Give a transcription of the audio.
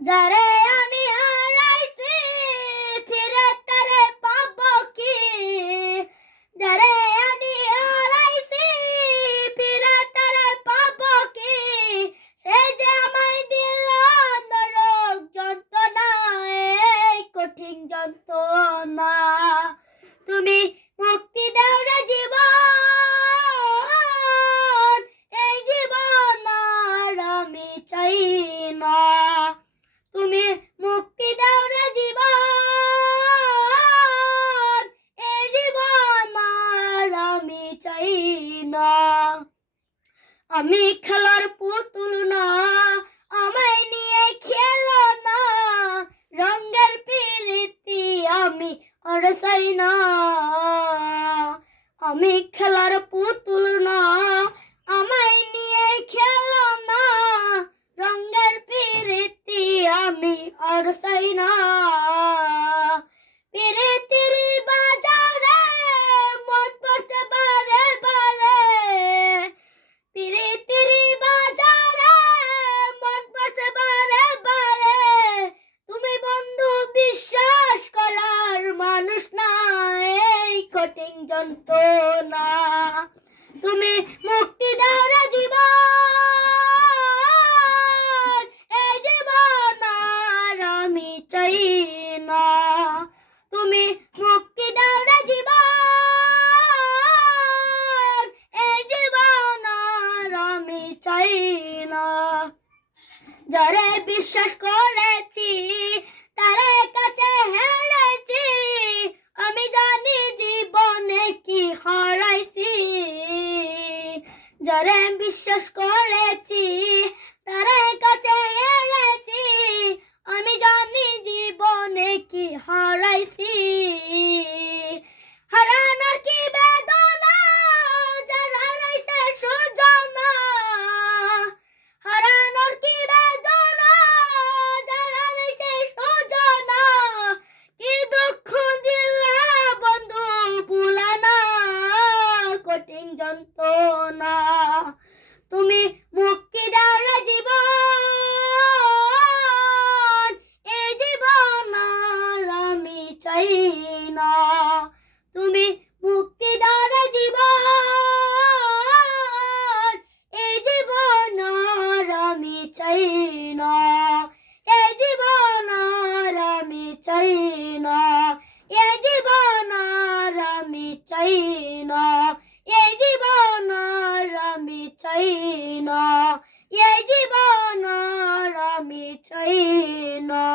যারে আমি হারাইছি ফিরে তারে পাবো কি? যারে আমি হারাইছি ফিরে তারে পাবো কি? সে যে আমায় দিল নরক যন্ত্রণা, এই কঠিন যন্ত্রণা। তুমি মুক্তি দাও রে জীবন, এই জীবন আর আমি চাই না। তুমি মুক্তি দাও রে জীবন, এই জীবন আর আমি চাই না। আমি খেলার পুতুল না, আমায় নিয়ে খেলো না। রঙের পিরিতি আমি আর চাই না। আমি খেলার পুতুল না, আমায় নিয়ে খেলো না। রঙের পিরিতি আমি আর চাই না। পিরিতির বাজারে মন পড়ছে বারে বারে। পিরিতির বাজারে মন পড়ছে বারে বারে। তুমি বন্ধু বিশ্বাস করার মানুষ না, এই কঠিন যন্ত্রণা। তুমি মুক্তি দাও রে জীবন, এই জীবন আর আমি চাই না। তুমি মুক্তি দাও রে জীবন, এই জীবন আর আমি চাই না। যারে বিশ্বাস করেছি তারে কাছে হেরেছি, আমি জানি জীবনে কি হারাইছি। যারে বিশ্বাস করেছি তারে কাছে হেরেছি, আমি জানি জীবনে কি হারাইছি। হারানোর কি বেদনা, যার হারাইছে সুজনা। হারানোর কি বেদনা, যার হারাইছে সুজনা। কি দুঃখ দিলা বন্ধু ভুলা না, কঠিন যন্ত্রণা। তুমি মুক্তি দাও রে জীবন, এই জীবন আর আমি চাই না। তুমি মুক্তি দাও রে জীবন, এই জীবন আর আমি চাই না। এই জীবন আর আমি চাই না। এই জীবন আর আমি চাই না। এই জীবন আর আমি চাই না। এই জীবন আর আমি চাই না।